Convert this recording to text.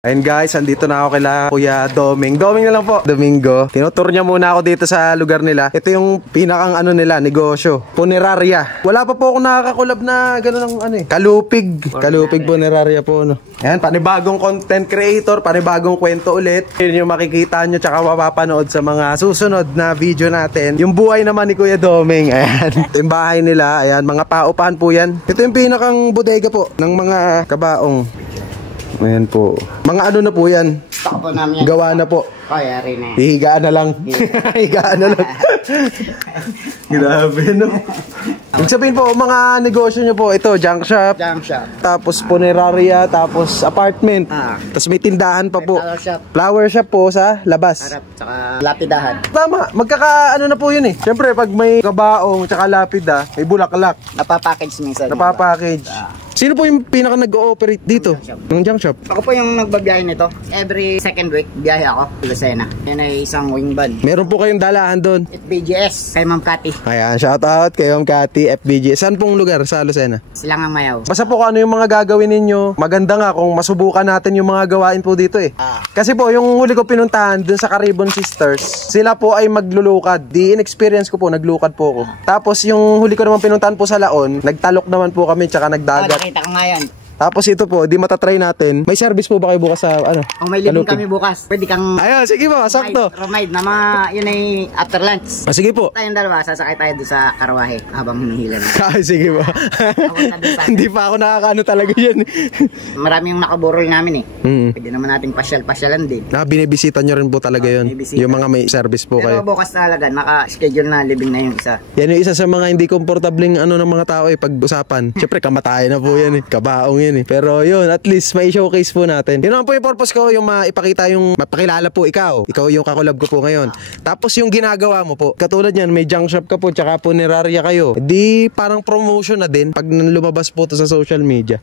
Ayun guys, andito na ako kila Kuya Doming. Doming na lang po. Domingo. Tinutur niya muna ako dito sa lugar nila. Ito yung pinakang ano nila, negosyo. Puneraria. Wala pa po ako nakakakulab na gano'n ang ano eh. Kalupig. Kalupig puneraria po. No? Ayan, panibagong content creator, panibagong kwento ulit. Yun yung makikita nyo tsaka mapapanood sa mga susunod na video natin. Yung buhay naman ni Kuya Doming. Ayan. Ito yung bahay nila. Ayan, mga paupahan po yan. Ito yung pinakang bodega po ng mga kabaong. Ayan po. Mga ano na po yan? Takbo namin yan. Gawa na po. Kaya rin eh. Hihigaan na lang. Hihigaan na lang. Grabe no. Ibig sabihin po, mga negosyo nyo po, ito, junk shop. Junk shop. Tapos puneraria, tapos apartment. Tapos may tindahan pa po. Flower shop. Flower shop po sa labas. Harap, tsaka lapidahan. Tama, magkaka ano na po yun eh. Siyempre, pag may kabaong, tsaka lapida, may bulaklak. Napapackage minsan. Napapackage. Sino po yung pinaka nag-ooperate dito? Ng junk shop? Ako po yung nagbabiyahe nito. Every second week, biyahe ako. Lucena. Yan ay isang wing van. Meron po kayong dalahan doon. FBGS. Kay Ma'am Cathy. Ayan, shout out kay Ma'am Cathy, FBG. Saan pong lugar sa Lucena? Silangang Mayaw. Basta po kung ano yung mga gagawin ninyo. Maganda nga kung masubukan natin yung mga gawain po dito eh. Kasi po, yung huli ko pinuntahan dun sa Caribon Sisters, sila po ay maglulukad. Di in-experience ko po, naglukad po ako. Tapos yung huli ko naman pinuntahan po sa Laon, nagtalok naman po kami tsaka nagdagat. Nakita ka nga yan. Tapos ito po, di matatry natin. May service po ba kayo bukas sa ano? Kung may libing Kalupig? kami bukas, pwede kang Ayun, sige po, sakto. ride na yun ay after lunch. Sige po. Tayong dalawa, sasakay tayo doon sa karawahe habang hinihila na. Sige po. Hindi pa ako nakakaano talaga yan. Marami yung nakaburol namin eh. Pwede naman natin pasyal-pasyalan din. Binibisita nyo rin po talaga yun. Yung mga may service po kayo. Pero bukas talaga, naka-schedule na libing na yung isa. Yan yung isa sa mga hindi komportabling ano ng mga tao eh pag-usapan. Siyempre kamatayan na po yan eh. Kabaong yan eh. Pero yun, at least may showcase po natin. Yun naman po yung purpose ko, yung maipakita yung mapakilala po ikaw. Ikaw yung kakulab ko po ngayon. Tapos yung ginagawa mo po, katulad yan, may junk shop ka po, tsaka puneraria kayo. Di parang promotion na din pag lumabas po to sa social media.